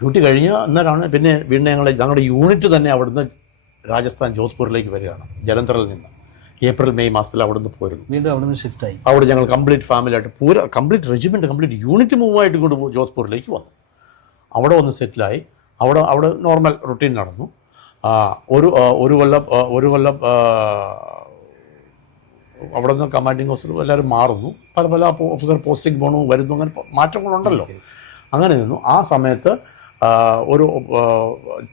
Duty കഴിഞ്ഞ് അന്നേരമാണ് പിന്നെ വീണ്ടും ഞങ്ങൾ ഞങ്ങളുടെ യൂണിറ്റ് തന്നെ അവിടുന്ന് രാജസ്ഥാൻ ജോധ്പൂരിലേക്ക് വരികയാണ് ജലന്ധറിൽ നിന്ന്. ഏപ്രിൽ മെയ് മാസത്തിൽ അവിടുന്ന് പോയിരുന്നു വീണ്ടും അവിടെ നിന്ന് ഷിഫ്റ്റ് ആയി. അവിടെ ഞങ്ങൾ കംപ്ലീറ്റ് ഫാമിലി ആയിട്ട് പൂര complete regiment complete unit move ആയിട്ട് കൊണ്ട് ജോധ്പൂരിലേക്ക് വന്നു. അവിടെ വന്ന് സെറ്റിലായി അവിടെ അവിടെ നോർമൽ റുട്ടീൻ നടന്നു. ഒരു ഒരു കൊല്ലം ഒരു കൊല്ലം അവിടെ നിന്ന് കമാൻഡിങ് ഓഫീസർ എല്ലാവരും മാറുന്നു. പല പല ഓഫീസർ പോസ്റ്റിംഗ് പോണു വരുന്നു അങ്ങനെ മാറ്റങ്ങളുണ്ടല്ലോ. അങ്ങനെ നിന്നു. ആ സമയത്ത് ഒരു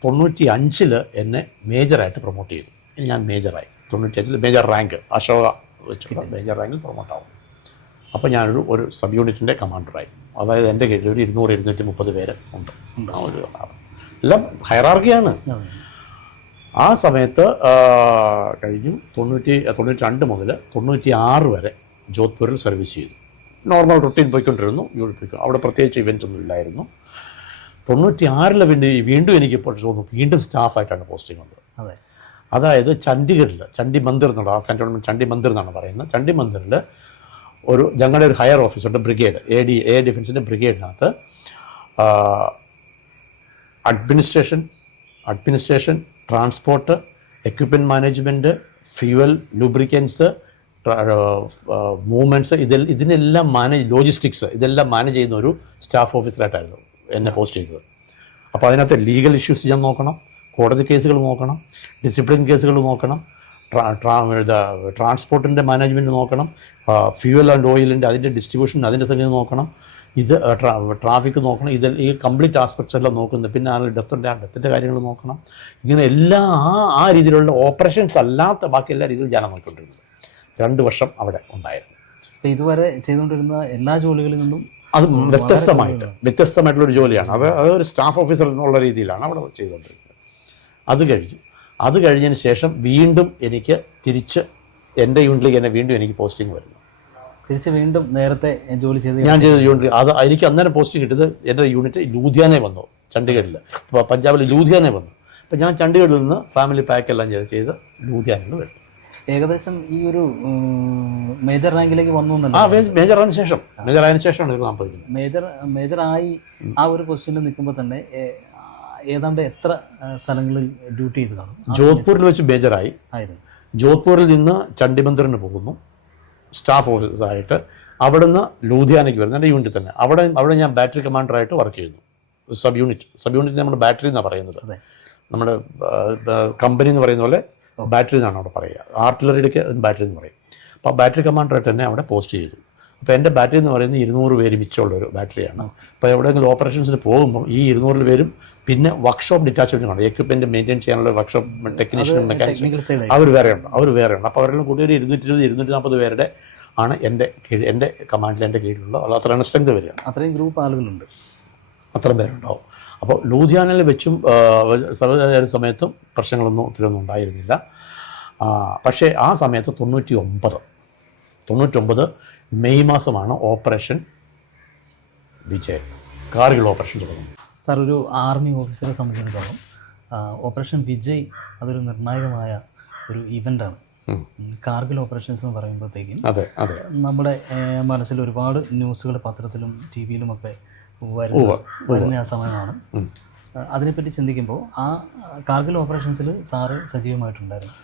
തൊണ്ണൂറ്റി അഞ്ചിൽ എന്നെ മേജറായിട്ട് പ്രൊമോട്ട് ചെയ്തു. ഇനി ഞാൻ മേജറായി. തൊണ്ണൂറ്റി അഞ്ചിൽ മേജർ റാങ്ക് അശോക വെച്ചിട്ട് മേജർ റാങ്കിൽ പ്രൊമോട്ട് ആവും. അപ്പോൾ ഞാനൊരു ഒരു സബ് യൂണിറ്റിന്റെ കമാൻഡറായി അതായത് എന്റെ കീഴിൽ ഒരു ഇരുന്നൂറ് ഇരുന്നൂറ്റി മുപ്പത് പേര് ഉണ്ട്. ആ ഒരു എല്ലാം ഹൈറാർക്കിയാണ് ആ സമയത്ത് കഴിഞ്ഞു തൊണ്ണൂറ്റി തൊണ്ണൂറ്റി രണ്ട് മുതൽ തൊണ്ണൂറ്റി ആറ് വരെ ജോധ്പൂരിൽ സർവീസ് ചെയ്തു. നോർമൽ റുട്ടീൻ പോയിക്കൊണ്ടിരുന്നു. യൂണിറ്റ് പോയിക്കോ അവിടെ പ്രത്യേകിച്ച് ഇവന്റ് ഒന്നും ഇല്ലായിരുന്നു. തൊണ്ണൂറ്റി ആറിൽ പിന്നെ വീണ്ടും എനിക്ക് ഇപ്പോൾ തോന്നുന്നു വീണ്ടും സ്റ്റാഫായിട്ടാണ് പോസ്റ്റിംഗ് വന്നത്. അതെ. അതായത് ചണ്ഡീഗഡിൽ ചണ്ഡി മന്ദിർ എന്നുള്ള ആ കന്റോൺമെന്റ് ചണ്ഡി മന്ദിർ എന്നാണ് പറയുന്നത്. ചണ്ഡി മന്ദിറിൽ ഒരു ഞങ്ങളുടെ ഒരു ഹയർ ഓഫീസറുടെ ബ്രിഗേഡ് എ ഡി എ ഡിഫൻസിന്റെ ബ്രിഗേഡിനകത്ത് administration administration transport equipment management fuel lubricants movements ഇതിൽ ഇതിനെല്ലാം മാനേജ് ലോജിസ്റ്റിക്സ് ഇതെല്ലാം മാനേജ് ചെയ്യുന്ന ഒരു സ്റ്റാഫ് ഓഫീസറായിട്ടായിരുന്നു എന്നെ പോസ്റ്റ് ചെയ്തത്. അപ്പോൾ അതിനകത്ത് ലീഗൽ ഇഷ്യൂസ് ഞാൻ നോക്കണം കോടതി കേസുകൾ നോക്കണം ഡിസിപ്ലിൻ കേസുകൾ നോക്കണം ട്രാ ട്രാ ട്രാൻസ്പോർട്ടിന്റെ മാനേജ്മെന്റ് നോക്കണം ഫ്യൂവൽ ആൻഡ് ഓയിലിന്റെ അതിന്റെ ഡിസ്ട്രിബ്യൂഷൻ അതിന്റെ സംഗതി നോക്കണം ഇത് ട്രാഫിക് നോക്കണം. ഇത് ഈ കംപ്ലീറ്റ് ആസ്പെക്ട്സ് എല്ലാം നോക്കുന്നത്. പിന്നെ ആ ഡെത്തിന്റെ ആ ഡെത്തിന്റെ കാര്യങ്ങൾ നോക്കണം. ഇങ്ങനെ എല്ലാ ആ ആ രീതിയിലുള്ള ഓപ്പറേഷൻസ് അല്ലാത്ത ബാക്കി എല്ലാ രീതിയിലും ഞാൻ നോക്കിക്കൊണ്ടിരുന്നത്. രണ്ട് വർഷം അവിടെ ഉണ്ടായിരുന്നു. അപ്പോൾ ഇതുവരെ ചെയ്തുകൊണ്ടിരുന്ന എല്ലാ ജോലികളിൽ നിന്നും അത് വ്യത്യസ്തമായിട്ട് വ്യത്യസ്തമായിട്ടുള്ളൊരു ജോലിയാണ്. അത് അതൊരു സ്റ്റാഫ് ഓഫീസർ എന്നുള്ള രീതിയിലാണ് അവിടെ ചെയ്തുകൊണ്ടിരുന്നത്. അത് കഴിഞ്ഞു. അത് കഴിഞ്ഞതിന് ശേഷം വീണ്ടും എനിക്ക് തിരിച്ച് എന്റെ യൂണിറ്റിലേക്ക് തന്നെ വീണ്ടും എനിക്ക് പോസ്റ്റിംഗ് വരുന്നു. തിരിച്ച് വീണ്ടും നേരത്തെ ജോലി ചെയ്ത് ഞാൻ ചെയ്ത യൂണിറ്റ് അത് എനിക്ക് അന്നേരം പോസ്റ്റ് കിട്ടിയത് എന്റെ യൂണിറ്റ് ലൂധിയാനെ വന്നു ചണ്ഡീഗഡിൽ അപ്പോൾ പഞ്ചാബിൽ ലൂധിയാനെ വന്നു. അപ്പം ഞാൻ ചണ്ഡീഗഡിൽ നിന്ന് ഫാമിലി പാക്ക് എല്ലാം ചെയ്ത് ചെയ്ത് ലൂധിയാനയിൽ വരും ഏകദേശം ഈ ഒരു മേജർ റാങ്കിലേക്ക് വന്നു ആ മേജർ ആയതിനു ശേഷം. മേജർ ആയതിനു ശേഷമാണ് ഒരു നാൽപ്പത് മേജർ മേജർ ആയി ആ ഒരു പൊസിഷനിൽ നിൽക്കുമ്പോൾ തന്നെ ഏതാണ്ട് എത്ര സ്ഥലങ്ങളിൽ ഡ്യൂട്ടി ചെയ്തതാണ്? ജോധ്പൂരിൽ വെച്ച് മേജറായി ആയിരുന്നു. ജോധ്പൂരിൽ നിന്ന് ചണ്ഡിമന്ദിറിന് പോകുന്നു. സ്റ്റാഫ് ഓഫീസറായിട്ട് അവിടുന്ന് ലൂധിയാനയ്ക്ക് വരുന്നു എന്റെ യൂണിറ്റ് തന്നെ. അവിടെ അവിടെ ഞാൻ ബാറ്ററി കമാൻഡറായിട്ട് വർക്ക് ചെയ്യുന്നു. സബ് യൂണിറ്റ് സബ് യൂണിറ്റ് നമ്മുടെ ബാറ്ററി എന്നാണ് പറയുന്നത്. നമ്മുടെ കമ്പനി എന്ന് പറയുന്ന പോലെ ബാറ്ററി എന്നാണ് അവിടെ പറയുക. ആർട്ടിലറിയുടെയൊക്കെ ബാറ്ററി എന്ന് പറയും. അപ്പോൾ ബാറ്ററി കമാൻഡറായിട്ട് തന്നെ അവിടെ പോസ്റ്റ് ചെയ്തു. അപ്പോൾ എന്റെ ബാറ്ററി എന്ന് പറയുന്നത് ഇരുന്നൂറ് പേര് മിച്ചമുള്ള ഒരു ബാറ്ററിയാണ് അപ്പോൾ എവിടെയെങ്കിലും ഓപ്പറേഷൻസിന് പോകുമ്പോൾ ഈ ഇരുന്നൂറിൽ പേരും പിന്നെ വർക്ക്ഷോപ്പ് ഡിറ്റാച്ച്മെന്റ് കാണും എക്യുപ്മെന്റ് മെയിന്റെയിൻ ചെയ്യാനുള്ള വർക്ക്ഷോപ്പ് ടെക്നീഷ്യനും മെക്കാനിക്സും അവർ വേറെ ഉണ്ട് അവർ വേറെ ഉണ്ട് അപ്പോൾ അവരെല്ലാം കൂടി ഒരു ഇരുന്നൂറ്റി ഇരുപത് ഇരുന്നൂറ്റി നാൽപ്പത് പേരുടെ ആണ് എന്റെ കീഴിൽ എന്റെ കമാൻഡിൽ എന്റെ കീഴിലുള്ള അത്രയാണ് സ്ട്രെങ്ത് വരിക അത്രയും ഗ്രൂപ്പ് ആളുകളുണ്ട്. അത്ര പേരുണ്ടാവും. അപ്പോൾ ലൂധിയാനയിൽ വെച്ചും ആ, സമയത്തും പ്രശ്നങ്ങളൊന്നും ഒത്തിരിയൊന്നും ഉണ്ടായിരുന്നില്ല. പക്ഷേ ആ സമയത്ത് തൊണ്ണൂറ്റി ഒമ്പത് തൊണ്ണൂറ്റൊമ്പത് മെയ് മാസമാണ് ഓപ്പറേഷൻ വിജയ്. കാർഗിൽ ഓപ്പറേഷൻ തുടങ്ങും. സാർ ഒരു ആർമി ഓഫീസറെ സംബന്ധിച്ചിടത്തോളം ഓപ്പറേഷൻ വിജയ് അതൊരു നിർണായകമായ ഒരു ഇവന്റാണ് ആണ് കാർഗിൽ ഓപ്പറേഷൻസ് എന്ന് പറയുമ്പോഴത്തേക്കും അതെ അതെ. നമ്മുടെ മനസ്സിൽ ഒരുപാട് ന്യൂസുകൾ പത്രത്തിലും ടി വിയിലും ഒക്കെ വരുന്ന വരുന്ന ആ സമയമാണ്. അതിനെപ്പറ്റി ചിന്തിക്കുമ്പോൾ ആ കാർഗിൽ ഓപ്പറേഷൻസിൽ സാറ് സജീവമായിട്ടുണ്ടായിരുന്നു.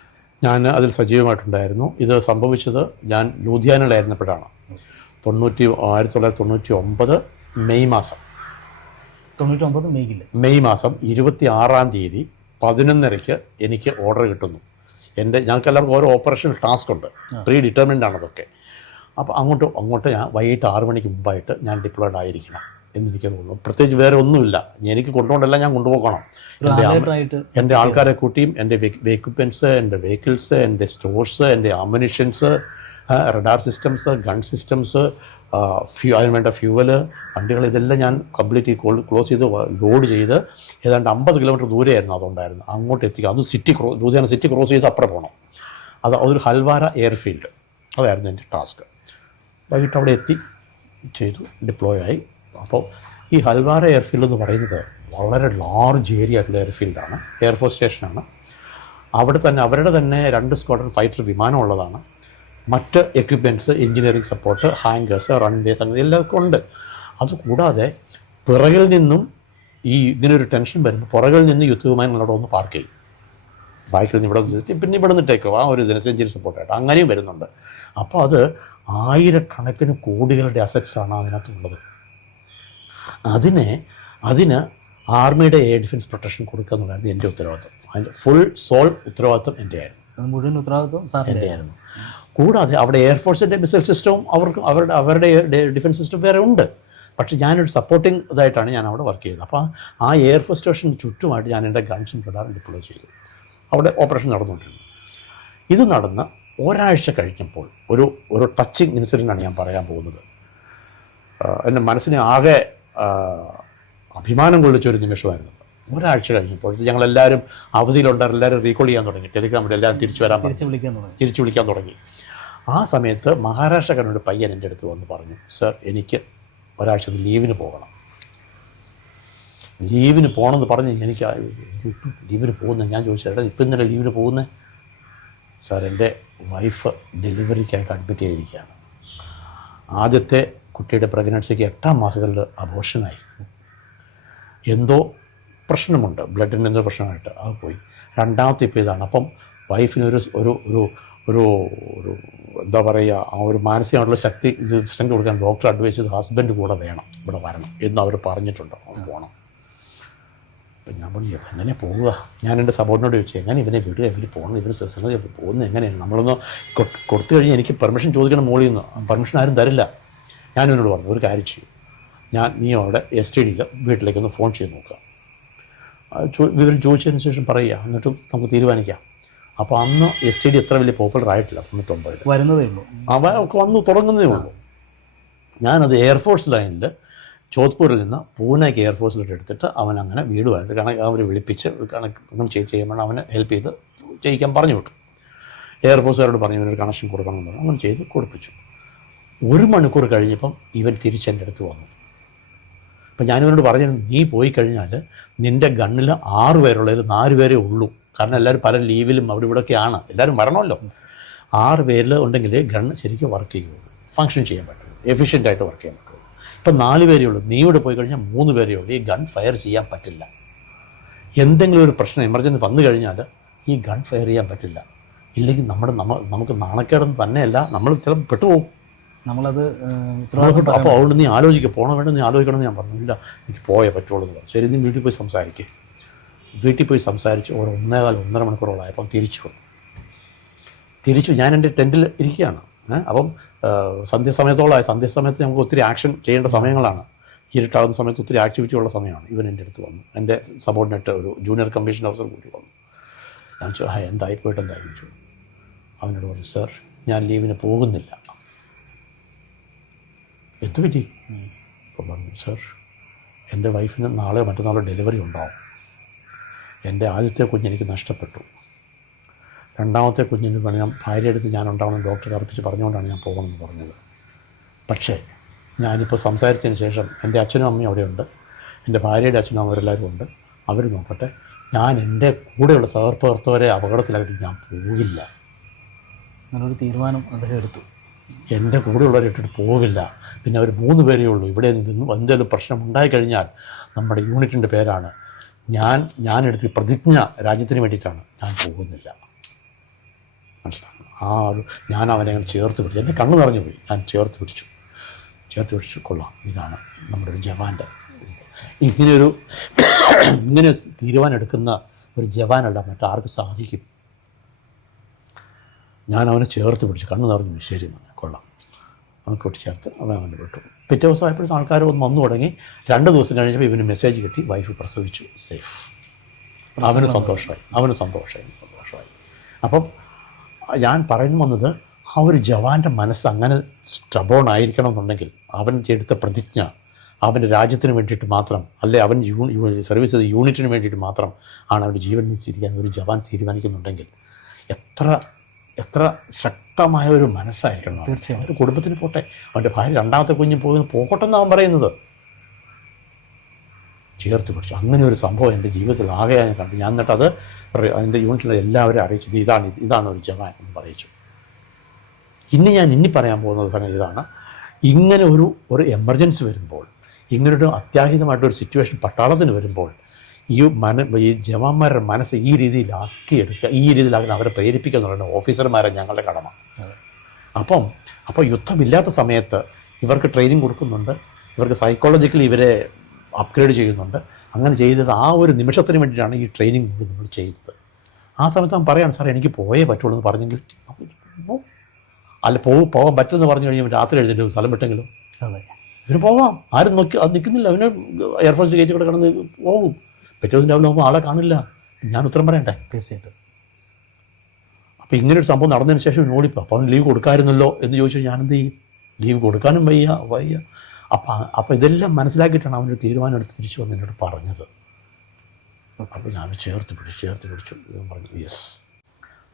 ഞാൻ അതിൽ സജീവമായിട്ടുണ്ടായിരുന്നു. ഇത് സംഭവിച്ചത് ഞാൻ ലൂധിയാനയിലായിരുന്നപ്പോഴാണ്. തൊണ്ണൂറ്റി ആയിരത്തി തൊള്ളായിരത്തി തൊണ്ണൂറ്റി ഒമ്പത് മെയ് മാസം. തൊണ്ണൂറ്റൊമ്പത് മെയ്യിൽ മെയ് മാസം ഇരുപത്തി ആറാം തീയതി പതിനൊന്നരയ്ക്ക് എനിക്ക് ഓർഡർ കിട്ടുന്നു. എന്റെ ഞങ്ങൾക്ക് എല്ലാവർക്കും ഓരോ ഓപ്പറേഷൻ ടാസ്ക് ഉണ്ട്. പ്രീ ഡിറ്റർമിൻഡ് ആണ് അതൊക്കെ അപ്പോൾ അങ്ങോട്ട് അങ്ങോട്ട് ഞാൻ വൈകിട്ട് ആറ് മണിക്ക് മുമ്പായിട്ട് ഞാൻ ഡിപ്ലോയിഡ് ആയിരിക്കണം എന്ന് എനിക്ക് തോന്നുന്നു. പ്രത്യേകിച്ച് വേറെ ഒന്നുമില്ല. എനിക്ക് കൊണ്ടുപോകണ്ടെല്ലാം ഞാൻ കൊണ്ടുപോകണം. എന്റെ എന്റെ ആൾക്കാരെ കൂട്ടിയും എന്റെ എക്യുപ്മെന്റ്സ് എന്റെ വെഹിക്കിൾസ് എന്റെ സ്റ്റോഴ്സ് എന്റെ ammunitions radar systems gun systems few അതിന് വേണ്ട ഫ്യൂവൽ വണ്ടികൾ ഇതെല്ലാം ഞാൻ കംപ്ലീറ്റ് ക്ലോസ് ചെയ്ത് ലോഡ് ചെയ്ത് ഏതാണ്ട് അമ്പത് കിലോമീറ്റർ ദൂരെയായിരുന്നു അതുണ്ടായിരുന്നു അങ്ങോട്ട് എത്തിക്കുക. അത് city cross Ludhiana city cross ചെയ്ത് അപ്പുറം പോകണം അത് അതൊരു ഹൽവാര എയർഫീൽഡ് അതായിരുന്നു എന്റെ ടാസ്ക് വൈകിട്ട് അവിടെ എത്തി ചെയ്തു ഡിപ്ലോയ് ആയി. അപ്പോൾ ഈ ഹൽവാര എയർഫീൽഡ് എന്ന് പറയുന്നത് വളരെ ലാർജ് ഏരിയ ആയിട്ടുള്ള എയർഫീൽഡാണ് എയർഫോഴ്സ് സ്റ്റേഷനാണ് അവിടെ തന്നെ അവരുടെ തന്നെ രണ്ട് സ്ക്വാഡ്രൺ ഫൈറ്റർ വിമാനം ഉള്ളതാണ്. മറ്റ് equipments engineering support hangars runway സംഗതി എല്ലാവർക്കും ഉണ്ട്. അതുകൂടാതെ പിറകിൽ നിന്നും ഈ ഇങ്ങനൊരു ഒരു ടെൻഷൻ വരുമ്പോൾ പുറകിൽ നിന്ന് യുദ്ധ അവിടെ ഒന്ന് പാർക്ക് ചെയ്യും. ബാക്കിൽ നിന്ന് ഇവിടെ നിർത്തി പിന്നെ ഇവിടെ നിന്നിട്ടേക്കോ ആ ഒരു ദിനസ് എഞ്ചിൻ സപ്പോർട്ടായിട്ട് അങ്ങനെയും വരുന്നുണ്ട്. അപ്പോൾ അത് ആയിരക്കണക്കിന് കോടികളുടെ അസറ്റ്സാണ് അതിനകത്തുള്ളത് അതിനെ അതിന് ആർമിയുടെ എയർ ഡിഫൻസ് പ്രൊട്ടക്ഷൻ കൊടുക്കുക എന്നുള്ളതായിരുന്നു എന്റെ ഉത്തരവാദിത്വം. അതിന്റെ ഫുൾ സോൾ ഉത്തരവാദിത്വം എന്റെ ആയിരുന്നു മുഴുവൻ ഉത്തരവാദിത്വം സാറിന്റെ എന്റെ ആയിരുന്നു കൂടാതെ അവിടെ എയർഫോഴ്സിന്റെ മിസൈൽ സിസ്റ്റവും അവർക്ക് അവരുടെ അവരുടെ ഡിഫൻസ് സിസ്റ്റം വേറെ ഉണ്ട്. പക്ഷേ ഞാനൊരു സപ്പോർട്ടിംഗ് ഇതായിട്ടാണ് ഞാൻ അവിടെ വർക്ക് ചെയ്തത്. അപ്പോൾ ആ എയർഫോഴ്സ് സ്റ്റേഷന് ചുറ്റുമായിട്ട് ഞാൻ എന്റെ ഗൺസും പ്രകാരം ഡിപ്ലോയ് ചെയ്തു. അവിടെ ഓപ്പറേഷൻ നടന്നുകൊണ്ടിരുന്നു. ഇത് നടന്ന് ഒരാഴ്ച കഴിഞ്ഞപ്പോൾ ഒരു ഒരു ടച്ചിങ് ഇൻസിഡന്റാണ് ഞാൻ പറയാൻ പോകുന്നത്. എന്റെ മനസ്സിനെ ആകെ അഭിമാനം കൊള്ളിച്ചൊരു നിമിഷമായിരുന്നു. ഒരാഴ്ച കഴിഞ്ഞപ്പോൾ ഞങ്ങളെല്ലാവരും അവധിയിലുണ്ടായിരുന്നു എല്ലാവരും റീകോൾ ചെയ്യാൻ തുടങ്ങി. ടെലിഗ്രാമിൽ എല്ലാവരും തിരിച്ചു വരാൻ തിരിച്ചു വിളിക്കാൻ തുടങ്ങി. തിരിച്ചു വിളിക്കാൻ തുടങ്ങി. ആ സമയത്ത് മഹാരാഷ്ട്രക്കാരനൊരു പയ്യൻ എന്റെ അടുത്ത് വന്ന് പറഞ്ഞു സർ എനിക്ക് ഒരാഴ്ച ലീവിന് പോകണം. ലീവിന് പോകണമെന്ന് പറഞ്ഞ് എനിക്ക് ലീവിന് പോകുന്നത് ഞാൻ ചോദിച്ചു ചേട്ടൻ ഇപ്പം ഇന്നലെ ലീവിന് പോകുന്നത് സാർ എന്റെ വൈഫ് ഡെലിവറിക്കായിട്ട് അഡ്മിറ്റ് ചെയ്തിരിക്കുകയാണ്. ആദ്യത്തെ കുട്ടിയുടെ പ്രഗ്നൻസിക്ക് എട്ടാം മാസങ്ങളിൽ അബോർഷനായി എന്തോ പ്രശ്നമുണ്ട്. ബ്ലഡിന് എന്തോ പ്രശ്നമായിട്ട് അത് പോയി. രണ്ടാമത്തെ ഇപ്പോൾ ഇതാണ്. അപ്പം വൈഫിനൊരു ഒരു ഒരു ഒരു ഒരു എന്താ പറയുക ആ ഒരു മാനസികമായിട്ടുള്ള ശക്തി ഇത് സ്ട്രെങ്ത് കൊടുക്കാൻ ഡോക്ടർ അഡ്വൈസ് ചെയ്ത് ഹസ്ബൻഡ് കൂടെ വേണം ഇവിടെ വരണം എന്ന് അവർ പറഞ്ഞിട്ടുണ്ട്. പോകണം അപ്പം ഞാൻ പറഞ്ഞു "ഇപ്പം എങ്ങനെ പോവുക? ഞാൻ എന്റെ സപ്പോർട്ടിനോട് ചോദിച്ചു എങ്ങനെ ഇവനെ വിടുക? ഇവർ പോകണം ഇവർ സംഗതി പോകുന്നത് എങ്ങനെയാണ്? നമ്മളൊന്ന് കൊടുത്തു കഴിഞ്ഞാൽ എനിക്ക് പെർമിഷൻ ചോദിക്കണം മോളിൽ നിന്ന്. പെർമിഷൻ ആരും തരില്ല. ഞാനിവനോട് പറഞ്ഞു ഒരു കാര്യം ചെയ്യും. ഞാൻ നീ അവിടെ എസ് ടി ഡിയിൽ വീട്ടിലേക്കൊന്ന് ഫോൺ ചെയ്ത് നോക്കുക വിവരം ചോദിച്ചതിന് ശേഷം പറയുക. എന്നിട്ട് നമുക്ക് തീരുമാനിക്കാം. അപ്പോൾ അന്ന് എസ് ടി ഡി എത്ര വലിയ പോപ്പുലർ ആയിട്ടില്ല തൊണ്ണൂറ്റൊമ്പതിൽ വരുന്നതേ ഉള്ളൂ. അവ ഒക്കെ വന്ന് തുടങ്ങുന്നതേ ഉള്ളൂ. ഞാനത് എയർഫോഴ്സ് ലൈനിൽ ജോധ്പൂരിൽ നിന്ന് പൂനെക്ക് എയർഫോഴ്സിലോട്ട് എടുത്തിട്ട് അവൻ അങ്ങനെ വീടുമായിട്ട് കണക്ക് അവർ വിളിപ്പിച്ച് കണക്ക് ഒന്നും ചെയ്ത് ചെയ്യുമ്പോൾ അവനെ ഹെൽപ്പ് ചെയ്ത് ചെയ്യിക്കാൻ പറഞ്ഞു വിട്ടു. എയർഫോഴ്സുകാരോട് പറഞ്ഞു ഇവനൊരു കണക്ഷൻ കൊടുക്കണം എന്ന് പറഞ്ഞു. അങ്ങനെ ചെയ്ത് കൊടുപ്പിച്ചു. ഒരു മണിക്കൂർ കഴിഞ്ഞപ്പം ഇവൻ തിരിച്ചെന്റെ അടുത്ത് വന്നു. അപ്പം ഞാനിവനോട് പറഞ്ഞു നീ പോയി കഴിഞ്ഞാൽ നിന്റെ ഗണ്ണിൽ ആറ് പേരുള്ളതിൽ നാല് പേരേ ഉള്ളൂ. കാരണം എല്ലാവരും പല ലീവിലും അവിടെ ഇവിടെയൊക്കെയാണ് എല്ലാവരും വരണമല്ലോ. ആറ് പേരിൽ ഉണ്ടെങ്കിൽ ഗണ്ണ് ശരിക്കും വർക്ക് ചെയ്യുള്ളൂ. ഫങ്ഷൻ ചെയ്യാൻ പറ്റുള്ളൂ. എഫിഷ്യന്റ് ആയിട്ട് വർക്ക് ചെയ്യാൻ പറ്റുള്ളൂ. ഇപ്പം നാല് പേരേ ഉള്ളൂ. നീ ഇവിടെ പോയി കഴിഞ്ഞാൽ മൂന്ന് പേരേ ഉള്ളൂ. ഈ ഗൺ ഫയർ ചെയ്യാൻ പറ്റില്ല. എന്തെങ്കിലും ഒരു പ്രശ്നം എമർജൻസി വന്നു കഴിഞ്ഞാൽ ഈ ഗൺ ഫയർ ചെയ്യാൻ പറ്റില്ല. ഇല്ലെങ്കിൽ നമ്മുടെ നമ്മൾ നമുക്ക് നാണക്കേടെന്ന് തന്നെയല്ല. നമ്മൾ ചിലപ്പോൾ പെട്ടുപോകും. നമ്മളത് അപ്പോൾ അതുകൊണ്ട് നീ ആലോചിക്കുക പോകണം വേണ്ട നീ ആലോചിക്കണം എന്ന് ഞാൻ പറഞ്ഞു. ഇല്ല എനിക്ക് പോയേ പറ്റുള്ളൂ എന്ന് പറഞ്ഞു. ശരി നീ വീട്ടിൽ പോയി സംസാരിക്കുക വീട്ടിൽ പോയി സംസാരിച്ച് ഒരു ഒന്നേകാൽ ഒന്നര മണിക്കൂറോളായപ്പം തിരിച്ചു വന്നു. തിരിച്ചു ഞാൻ എന്റെ ടെന്റിൽ ഇരിക്കുകയാണ്. അപ്പം സന്ധ്യസമയത്തോളമായി. സന്ധ്യസമയത്ത് നമുക്ക് ഒത്തിരി ആക്ഷൻ ചെയ്യേണ്ട സമയങ്ങളാണ്. ഇരുട്ടാകുന്ന സമയത്ത് ഒത്തിരി ആക്ടിവിറ്റി ഉള്ള സമയമാണ്. ഇവൻ എന്റെ അടുത്ത് വന്നു. എന്റെ സബോർഡിനേറ്റ് ഒരു ജൂനിയർ കമ്മീഷൻ ഓഫീസർ കൂടി വന്നു. ഞാൻ ചോദിച്ചു എന്തായി? പോയിട്ട് എന്തായി? ചോദിച്ചു. അവനോട് പറഞ്ഞു സർ ഞാൻ ലീവിന് പോകുന്നില്ല. എന്ത് പറ്റി? അപ്പോൾ പറഞ്ഞു സർ എന്റെ വൈഫിന് നാളെ മറ്റന്നാളോ ഡെലിവറി ഉണ്ടാവും. എന്റെ ആദ്യത്തെ കുഞ്ഞെനിക്ക് നഷ്ടപ്പെട്ടു. രണ്ടാമത്തെ കുഞ്ഞിന് പറഞ്ഞ ഞാൻ ഭാര്യ എടുത്ത് ഞാൻ ഉണ്ടാവണം ഡോക്ടറെ അർപ്പിച്ച് പറഞ്ഞുകൊണ്ടാണ് ഞാൻ പോകണമെന്ന് പറഞ്ഞത്. പക്ഷേ ഞാനിപ്പോൾ സംസാരിച്ചതിന് ശേഷം എന്റെ അച്ഛനും അമ്മയും അവിടെയുണ്ട്. എന്റെ ഭാര്യയുടെ അച്ഛനും അവരെല്ലാവരും ഉണ്ട്. അവർ നോക്കട്ടെ ഞാൻ എന്റെ കൂടെയുള്ള സഹപ്രവർത്തകരെ അപകടത്തിലായിട്ട് ഞാൻ പോകില്ല. അങ്ങനൊരു തീരുമാനം അദ്ദേഹം എടുത്തു. എന്റെ കൂടെയുള്ളവരെ ഇട്ടിട്ട് പോകില്ല പിന്നെ അവർ മൂന്ന് പേരേ ഉള്ളൂ. ഇവിടെ നിന്ന് എന്തെങ്കിലും പ്രശ്നം ഉണ്ടായിക്കഴിഞ്ഞാൽ നമ്മുടെ യൂണിറ്റിന്റെ പേരാണ്. ഞാൻ ഞാൻ എടുത്ത പ്രതിജ്ഞ രാജ്യത്തിന് വേണ്ടിയിട്ടാണ്. ഞാൻ പോകുന്നില്ല. മനസ്സിലാക്കണം ആ ഒരു ഞാൻ അവനെ അങ്ങനെ ചേർത്ത് പിടിച്ചു. എന്റെ കണ്ണ് നിറഞ്ഞു പോയി. ഞാൻ ചേർത്ത് പിടിച്ചു. ചേർത്ത് പിടിച്ചു. കൊള്ളാം. ഇതാണ് നമ്മുടെ ഒരു ജവാന്റെ ഇങ്ങനെയൊരു ഇങ്ങനെ തീരുമാനം എടുക്കുന്ന ഒരു ജവാനല്ല മറ്റാർക്ക് സാധിക്കും. ഞാൻ അവനെ ചേർത്ത് പിടിച്ചു കണ്ണ് നിറഞ്ഞു ശരി മോനെ കൊള്ളാം. അവനെ കൂട്ടി ചേർത്ത് അവൻ അവന്റെ വിട്ടു. പിറ്റേ ദിവസം ആയപ്പോഴും ആൾക്കാർ ഒന്ന് വന്നു തുടങ്ങി. രണ്ട് ദിവസം കഴിഞ്ഞപ്പോൾ ഇവന് മെസ്സേജ് കിട്ടി. വൈഫ് പ്രസവിച്ചു. സേഫ് അവന് സന്തോഷമായി. അവന് സന്തോഷമായി. സന്തോഷമായി. അപ്പം ഞാൻ പറഞ്ഞു വന്നത് ആ ഒരു ജവാന്റെ മനസ്സ് അങ്ങനെ സ്റ്റബോൺ ആയിരിക്കണം എന്നുണ്ടെങ്കിൽ അവൻ എടുത്ത പ്രതിജ്ഞ അവന്റെ രാജ്യത്തിന് വേണ്ടിയിട്ട് മാത്രം അല്ലെ അവൻ യൂ യൂ- സർവീസ് ചെയ്ത യൂണിറ്റിന് വേണ്ടിയിട്ട് മാത്രം ആണ് അവന്റെ ജീവൻ തിരിക്കാൻ ഒരു ജവാൻ തീരുമാനിക്കുന്നുണ്ടെങ്കിൽ എത്ര എത്ര ശക്തമായ ഒരു മനസ്സായിരിക്കണം. തീർച്ചയായും. അവന്റെ കുടുംബത്തിന് പോട്ടെ. അവന്റെ ഭാര്യ രണ്ടാമത്തെ കുഞ്ഞ് പോയി പോകട്ടെ എന്നാണ് അവൻ പറയുന്നത്. ചേർത്ത് പിടിച്ചു. അങ്ങനെ ഒരു സംഭവം എന്റെ ജീവിതത്തിൽ ആകെ ഞാൻ കണ്ടു. ഞാൻ എന്നിട്ട് അത് റി- അതിന്റെ യൂണിറ്റിലെ എല്ലാവരും അറിയിച്ചത് ഇതാണ് ഇതാണ് ഒരു ജവാൻ എന്ന് പറയിച്ചു. ഇനി ഞാൻ ഇനി പറയാൻ പോകുന്നത് സംഗതി ഇതാണ്. ഇങ്ങനെ ഒരു ഒരു എമർജൻസി വരുമ്പോൾ ഇങ്ങനൊരു അത്യാഹിതമായിട്ടൊരു സിറ്റുവേഷൻ പട്ടാളത്തിന് വരുമ്പോൾ ഈ മന ഈ ജവാന്മാരുടെ മനസ്സ് ഈ രീതിയിലാക്കിയെടുക്കുക. ഈ രീതിയിലാക്കി അവരെ പ്രേരിപ്പിക്കുക എന്ന് പറയുന്നത് ഓഫീസർമാരെ ഞങ്ങളുടെ കടമ. അപ്പം അപ്പോൾ യുദ്ധമില്ലാത്ത സമയത്ത് ഇവർക്ക് ട്രെയിനിങ് കൊടുക്കുന്നുണ്ട്. ഇവർക്ക് സൈക്കോളജിക്കലി ഇവരെ അപ്ഗ്രേഡ് ചെയ്യുന്നുണ്ട്. അങ്ങനെ ചെയ്തത് ആ ഒരു നിമിഷത്തിന് വേണ്ടിയിട്ടാണ് ഈ ട്രെയിനിങ് നമ്മൾ ചെയ്തത്. ആ സമയത്ത് അവൻ പറയാണ് സാർ എനിക്ക് പോയേ പറ്റുള്ളൂ എന്ന് പറഞ്ഞെങ്കിൽ അല്ല പോ പോകാൻ പറ്റുമെന്ന് പറഞ്ഞു കഴിഞ്ഞാൽ രാത്രി എഴുതിട്ട് സ്ഥലം വിട്ടെങ്കിലും അതെ. ഇവർ പോവാം. ആരും നോക്കി അത് നിൽക്കുന്നില്ല അവന് എയർഫോഴ്സ് കയറ്റി കൂടെ കിടന്ന് പോകും. പിറ്റേ ദിവസം രാവിലെ നോക്കുമ്പോൾ ആളെ കാണില്ല ഞാൻ ഉത്തരം പറയണ്ടേ? തീർച്ചയായിട്ടും. അപ്പോൾ ഇങ്ങനൊരു സംഭവം നടന്നതിന് ശേഷം ഓടിപ്പോൾ അപ്പോൾ അവന് ലീവ് കൊടുക്കാമായിരുന്നല്ലോ എന്ന് ചോദിച്ചു ഞാനെന്ത് ചെയ്യും? ലീവ് കൊടുക്കാനും വയ്യ വയ്യ. അപ്പം അപ്പോൾ ഇതെല്ലാം മനസ്സിലാക്കിയിട്ടാണ് അവനൊരു തീരുമാനം എടുത്ത് തിരിച്ചു വന്ന് എന്നോട് പറഞ്ഞത്. അപ്പോൾ ഞാൻ ചേർത്ത് പിടിച്ചു ചേർത്ത് പിടിച്ചു. പറഞ്ഞു യെസ്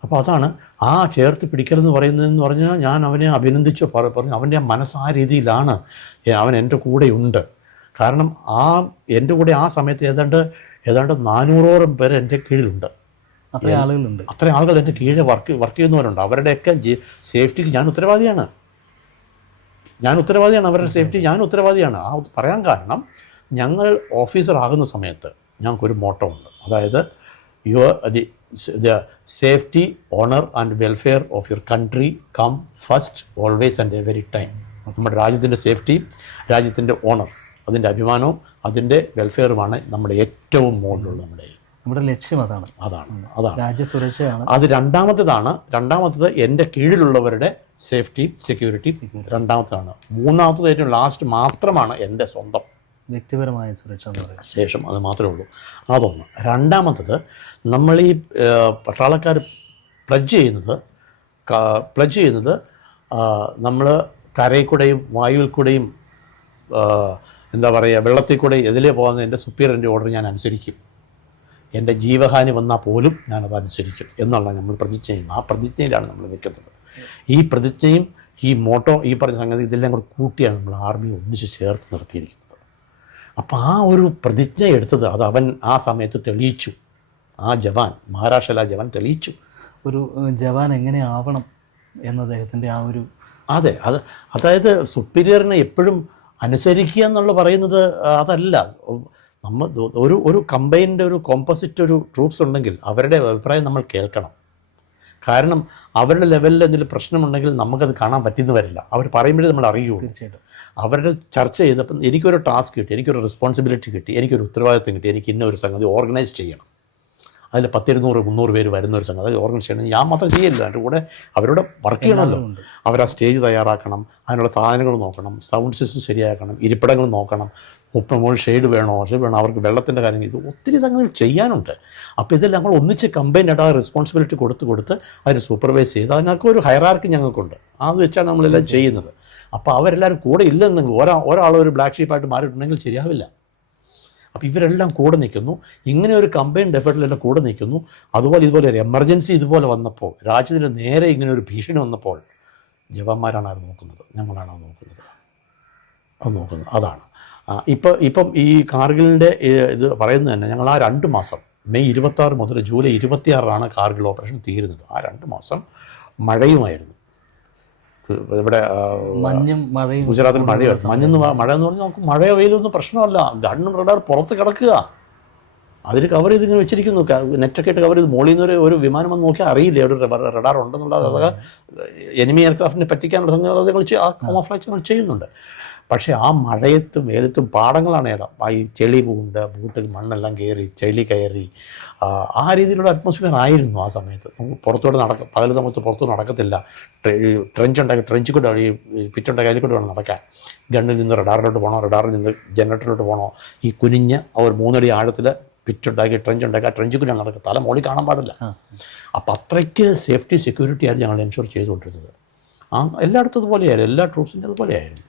അപ്പോൾ അതാണ് ആ ചേർത്ത് പിടിക്കലെന്ന് പറയുന്നതെന്ന് പറഞ്ഞാൽ ഞാൻ അവനെ അഭിനന്ദിച്ചു. പറഞ്ഞു അവന്റെ മനസ്സ് ആ രീതിയിലാണ്. അവൻ എന്റെ കൂടെയുണ്ട്. കാരണം ആ എന്റെ കൂടെ ആ സമയത്ത് ഏതാണ്ട് ഏതാണ്ട് നാനൂറോളം പേര് എന്റെ കീഴിലുണ്ട്. അത്രയും ആളുകളുണ്ട്. അത്രയും ആളുകൾ എന്റെ കീഴിൽ വർക്ക് വർക്ക് ചെയ്യുന്നവരുണ്ട്. അവരുടെയൊക്കെ സേഫ്റ്റിക്ക് ഞാൻ ഉത്തരവാദിയാണ്. ഞാൻ ഉത്തരവാദിയാണ്. അവരുടെ സേഫ്റ്റി ഞാൻ ഉത്തരവാദിയാണ്. ആ പറയാൻ കാരണം ഞങ്ങൾ ഓഫീസർ ആകുന്ന സമയത്ത് ഞങ്ങൾക്കൊരു മോട്ടോ ഉണ്ട്. അതായത് your the the safety honour and welfare of your country come first always and every time നമ്മുടെ രാജ്യത്തിന്റെ സേഫ്റ്റി രാജ്യത്തിന്റെ ഓണർ അതിന്റെ അഭിമാനവും അതിന്റെ വെൽഫെയറുമാണ് നമ്മുടെ ഏറ്റവും മുകളിലുള്ള നമ്മുടെ നമ്മുടെ ലക്ഷ്യം അതാണ്. അതാണ് അതാണ്. രാജ്യസുരക്ഷയാണ്. അത് രണ്ടാമത്തേതാണ്. രണ്ടാമത്തത് എന്റെ കീഴിലുള്ളവരുടെ സേഫ്റ്റി സെക്യൂരിറ്റി രണ്ടാമത്തതാണ്. മൂന്നാമത്തത് ഏറ്റവും ലാസ്റ്റ് മാത്രമാണ് എന്റെ സ്വന്തം വ്യക്തിപരമായ സുരക്ഷ എന്ന് പറയുന്നത്. ശേഷം അത് മാത്രമേ ഉള്ളൂ. അതൊന്ന്. രണ്ടാമത്തത് നമ്മൾ ഈ പട്ടാളക്കാർ പ്ലജ് ചെയ്യുന്നത് പ്ലജ് ചെയ്യുന്നത് നമ്മൾ കരയിൽ കൂടെയും വായുവിൽ കൂടെയും എന്താ പറയുക വെള്ളത്തിൽ കൂടെ എതിലെ പോകുന്ന എന്റെ സുപ്പീരിയറിന്റെ ഓർഡർ ഞാൻ അനുസരിക്കും. എന്റെ ജീവഹാനി വന്നാൽ പോലും ഞാനത് അനുസരിക്കും എന്നുള്ള നമ്മൾ പ്രതിജ്ഞ ചെയ്യുന്നത് ആ പ്രതിജ്ഞയിലാണ് നമ്മൾ നിൽക്കുന്നത്. ഈ പ്രതിജ്ഞയും ഈ മോട്ടോ ഈ പറഞ്ഞ സംഗതി ഇതെല്ലാം കൂടെ കൂട്ടിയാണ് നമ്മൾ ആർമി ഒന്നിച്ച് ചേർത്ത് നിർത്തിയിരിക്കുന്നത്. അപ്പോൾ ആ ഒരു പ്രതിജ്ഞ എടുത്തത് അത് അവൻ ആ സമയത്ത് തെളിയിച്ചു. ആ ജവാൻ മഹാരാഷ്ട്രയിലെ ആ ജവാൻ തെളിയിച്ചു. ഒരു ജവാൻ എങ്ങനെ ആവണം എന്ന അദ്ദേഹത്തിന്റെ ആ ഒരു അതെ അത് അതായത് സുപ്പീരിയറിനെ എപ്പോഴും അനുസരിക്കുക എന്നുള്ള പറയുന്നത് അതല്ല. നമ്മൾ ഒരു ഒരു കമ്പൈന്റെ ഒരു കോമ്പോസിറ്റ് ഒരു ട്രൂപ്സ് ഉണ്ടെങ്കിൽ അവരുടെ അഭിപ്രായം നമ്മൾ കേൾക്കണം. കാരണം അവരുടെ ലെവലിൽ എന്തെങ്കിലും പ്രശ്നമുണ്ടെങ്കിൽ നമുക്കത് കാണാൻ പറ്റുന്ന വരില്ല. അവർ പറയുമ്പോഴേ നമ്മൾ അറിയുള്ളൂ. തീർച്ചയായിട്ടും. അവരുടെ ചർച്ച ചെയ്തപ്പം എനിക്കൊരു ടാസ്ക് കിട്ടി എനിക്കൊരു റെസ്പോൺസിബിലിറ്റി കിട്ടി എനിക്കൊരു ഉത്തരവാദിത്വം കിട്ടി എനിക്ക് ഇന്ന ഒരു സംഗതി ഓർഗനൈസ് ചെയ്യണം. അതിൽ പത്തിരുന്നൂറ് മുന്നൂറ് പേര് വരുന്ന ഒരു സംഘം അത് ഓർഗനൈസ് ചെയ്യണം. ഞാൻ മാത്രം ചെയ്യില്ല എന്റെ കൂടെ അവരോട് വർക്ക് ചെയ്യണമല്ലോ. അവർ ആ സ്റ്റേജ് തയ്യാറാക്കണം. അതിനുള്ള സാധനങ്ങൾ നോക്കണം. സൗണ്ട് സിസ്റ്റം ശരിയാക്കണം. ഇരിപ്പിടങ്ങൾ നോക്കണം. മുപ്പ മുകളിൽ ഷെയ്ഡ് വേണോ? ഷെയ്ഡ് വേണോ? അവർക്ക് വെള്ളത്തിന്റെ കാര്യങ്ങൾ ഇത് ഒത്തിരി സംഗതികൾ ചെയ്യാനുണ്ട്. അപ്പോൾ ഇതെല്ലാം ഞങ്ങൾ ഒന്നിച്ച് കമ്പൈനായിട്ട് ആ റെസ്പോൺസിബിലിറ്റി കൊടുത്ത് കൊടുത്ത് അതിന് സൂപ്പർവൈസ് ചെയ്ത് അതിനൊക്കെ ഒരു ഹയറാർക്കി ഞങ്ങൾക്കുണ്ട്. അത് വെച്ചാണ് നമ്മളെല്ലാം ചെയ്യുന്നത്. അപ്പോൾ അവരെല്ലാവരും കൂടെ ഇല്ലെന്നെങ്കിൽ ഒരാ ഒരാൾ ഒരു ബ്ലാക്ക് ഷീപ്പായിട്ട് മാറിയിട്ടുണ്ടെങ്കിൽ ശരിയാവില്ല. അപ്പോൾ ഇവരെല്ലാം കൂടെ നിൽക്കുന്നു. ഇങ്ങനെ ഒരു കമ്പൈൻഡ് എഫേർട്ടിലെല്ലാം കൂടെ നിൽക്കുന്നു. അതുപോലെ ഇതുപോലെ ഒരു എമർജൻസി ഇതുപോലെ വന്നപ്പോൾ രാജ്യത്തിന് നേരെ ഇങ്ങനെ ഒരു ഭീഷണി വന്നപ്പോൾ ജവാന്മാരാണ് അത് നോക്കുന്നത്. ഞങ്ങളാണ് അത് നോക്കുന്നത്. അത് നോക്കുന്നത്. അതാണ്. ഇപ്പം ഇപ്പം ഈ കാർഗിലിന്റെ ഇത് പറയുന്നത് തന്നെ ഞങ്ങൾ ആ രണ്ട് മാസം മെയ് ഇരുപത്താറ് മുതൽ ജൂലൈ ഇരുപത്തിയാറാണ് കാർഗിൽ ഓപ്പറേഷൻ തീരുന്നത്. ആ രണ്ട് മാസം മഴയുമായിരുന്നു. ഇവിടെ മഞ്ഞും മഴയും ഗുജറാത്തിൽ മഴയാണ് മഞ്ഞെന്ന് മഴ എന്ന് പറഞ്ഞാൽ നമുക്ക് മഴയോ വെയിലൊന്നും പ്രശ്നമല്ല. ഗണ്ണും റഡാർ പുറത്ത് കിടക്കുക. അതിന് കവർ ചെയ്ത് ഇങ്ങനെ വെച്ചിരിക്കുന്നു. നെറ്റൊക്കെ ഇട്ട് കവർ ചെയ്ത് മോളിൽ നിന്ന് ഒരു ഒരു വിമാനം വന്ന് നോക്കിയാൽ അറിയില്ല ഒരു റഡാർ ഉണ്ടെന്നുള്ള അതൊക്കെ എനിമി എയർക്രാഫ്റ്റിനെ പറ്റിക്കാനുള്ള സംഗതികൾ ആ കോമഫ്ലാക്സ് നമ്മൾ ചെയ്യുന്നുണ്ട്. പക്ഷേ ആ മഴയത്തും വെയിലത്തും പാടങ്ങളാണ് ഇടം. ആ ഈ ചെളി പൂണ്ട് ബൂട്ടിൽ മണ്ണെല്ലാം കയറി ചെളി കയറി ആ, രീതിയിലുള്ള അറ്റ്മോസ്ഫിയർ ആയിരുന്നു ആ സമയത്ത്. നമുക്ക് പുറത്തോട്ട് നടക്ക പകൽ സമയത്ത് പുറത്തു നടക്കത്തില്ല. ട്രെഞ്ച് ഉണ്ടാക്കി ട്രെഞ്ച് കൂടെ ഈ പിച്ചുണ്ടാക്കി അതിൽ കൂടെ വേണം നടക്കാൻ. ഗണ്ണിൽ നിന്ന് റഡാറിലോട്ട് പോകണോ റഡാറിൽ നിന്ന് ജനറേറ്ററിലോട്ട് പോകണോ ഈ കുനിഞ്ഞ് അവർ മൂന്നടി ആഴത്തിൽ പിറ്റുണ്ടാക്കി ട്രെഞ്ച് ഉണ്ടാക്കി ആ ട്രെഞ്ച് കൂടെ നടക്കുക തല മോളി കാണാൻ പാടില്ല. അപ്പം അത്രയ്ക്ക് സേഫ്റ്റി സെക്യൂരിറ്റി ആയിരുന്നു ഞങ്ങൾ എൻഷുർ ചെയ്തുകൊണ്ടിരുന്നത്. ആ എല്ലായിടത്തും അതുപോലെയായിരുന്നു. എല്ലാ ട്രൂപ്സിന്റെ അതുപോലെയായിരുന്നു.